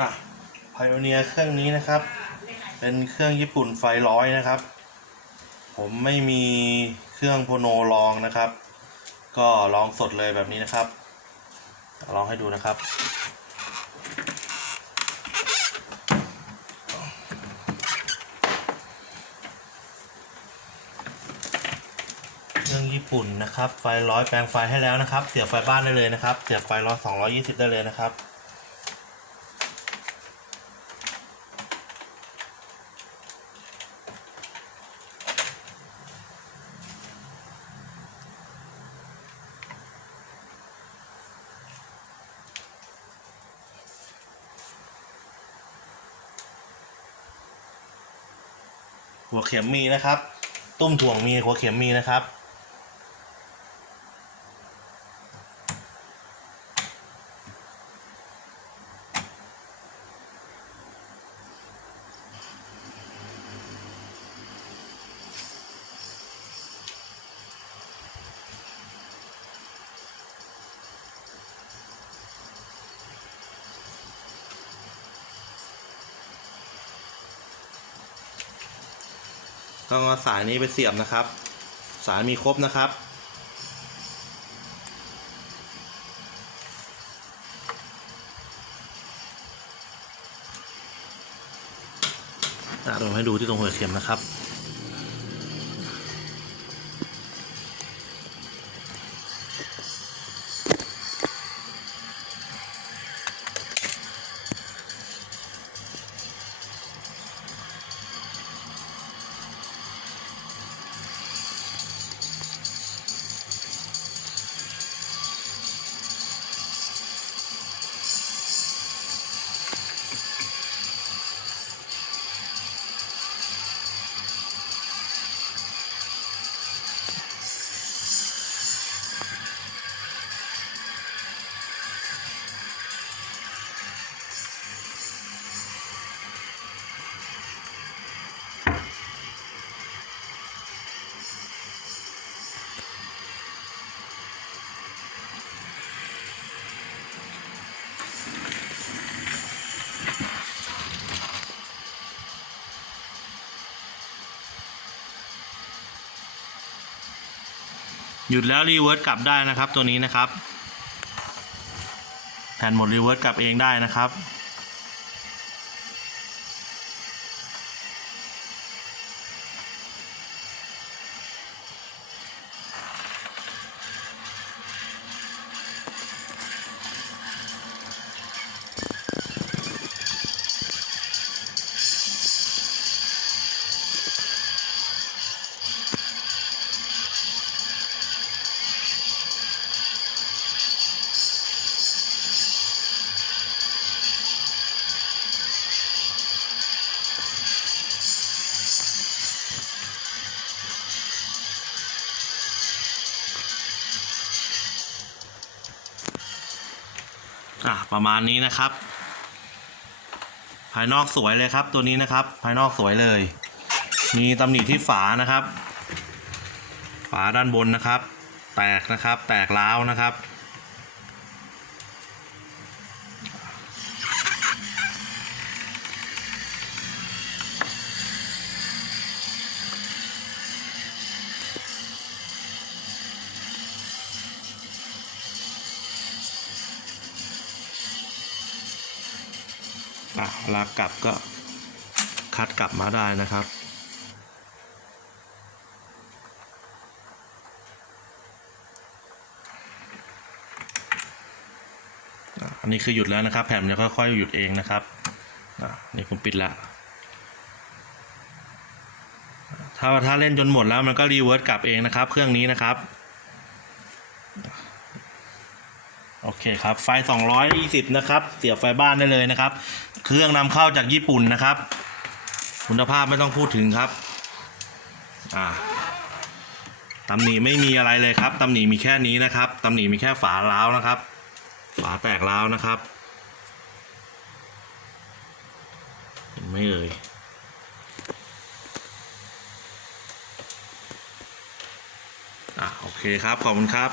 อะพ i o เนียเครื่องนี้นะครับ เป็นเครื่องญี่ปุ่นไฟร้อยนะครับ ผมไม่มีเครื่องโพโนลองนะครับ ก็ลองสดเลยแบบนี้นะครับ ลองให้ดูนะครับเครื่องญี่ปุ่นนะครับ ไฟร้อยแปลงไฟให้แล้วนะครับ เสียบไฟบ้านได้เลยนะครับ เสียบไฟร้อยสองร้อยยี่สิบได้เลยนะครับ หัวเข็มมีนะครับ ตุ้มถ่วงมีหัวเข็มมีนะครับ ต้องเอาสายนี้ไปเสียบนะครับ สายมีครบนะครับอะเดี๋ยวผมให้ดูที่ตรงหัวเข็มนะครับ หยุดแล้วรีเวิร์สกลับได้นะครับตัวนี้นะครับ แผ่นหมดรีเวิร์สกลับเองได้นะครับ อะประมาณนี้นะครับ ภายนอกสวยเลยครับ ตัวนี้นะครับ ภายนอกสวยเลย มีตำหนิที่ฝานะครับ ฝาด้านบนนะครับ แตกนะครับ แตกร้าวนะครับ อะเวลากลับก็คัดกลับมาได้นะครับ อันนี้คือหยุดแล้วนะครับ แผ่นมันจะค่อยๆหยุดเองนะครับอะนี่ผมปิดละถ้าถ้าเล่นจนหมดแล้วมันก็รีเวิร์สกลับเองนะครับ เครื่องนี้นะครับ โอเคครับ ไฟ 220 นะครับ เสียบไฟบ้านได้เลยนะครับ เครื่องนำเข้าจากญี่ปุ่นนะครับ คุณภาพไม่ต้องพูดถึงครับ อ่าตำหนิไม่มีอะไรเลยครับตำหนิมีแค่นี้นะครับตำหนิมีแค่ฝาร้าวนะครับ ฝาแตกร้าวนะครับเห็นไหม่เอ่ยอะโอเคครับขอบคุณครับ